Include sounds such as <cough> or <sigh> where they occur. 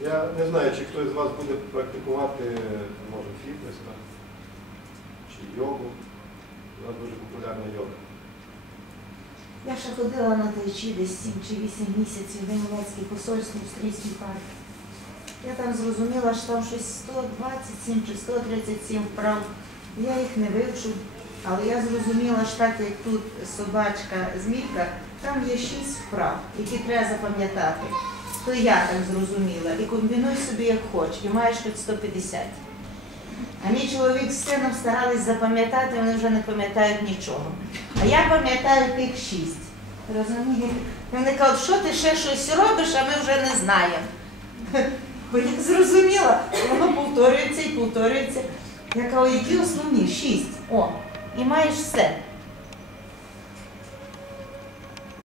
Я не знаю, чи хтось з вас буде практикувати, може, фітнес там, чи йогу. У нас дуже популярна йога. Я ще ходила на тайчі десь 7 чи 8 місяців в німецьке посольство австрійський парк. Я там зрозуміла, що там щось 127 чи 137 вправ. Я їх не вивчу, але я зрозуміла, що так як тут собачка змійка, там є 6 вправ, які треба запам'ятати. То я так зрозуміла. І комбінуй собі як хочеш, і маєш хоч 150. А мій чоловік з сином старались запам'ятати, вони вже не пам'ятають нічого. А я пам'ятаю тих шість. Розумієте? Вони кажуть, що ти ще щось робиш, а ми вже не знаємо. <laughs> Бо я зрозуміла, воно повторюється і повторюється. Я кажу, які основні? Шість. О, і маєш все.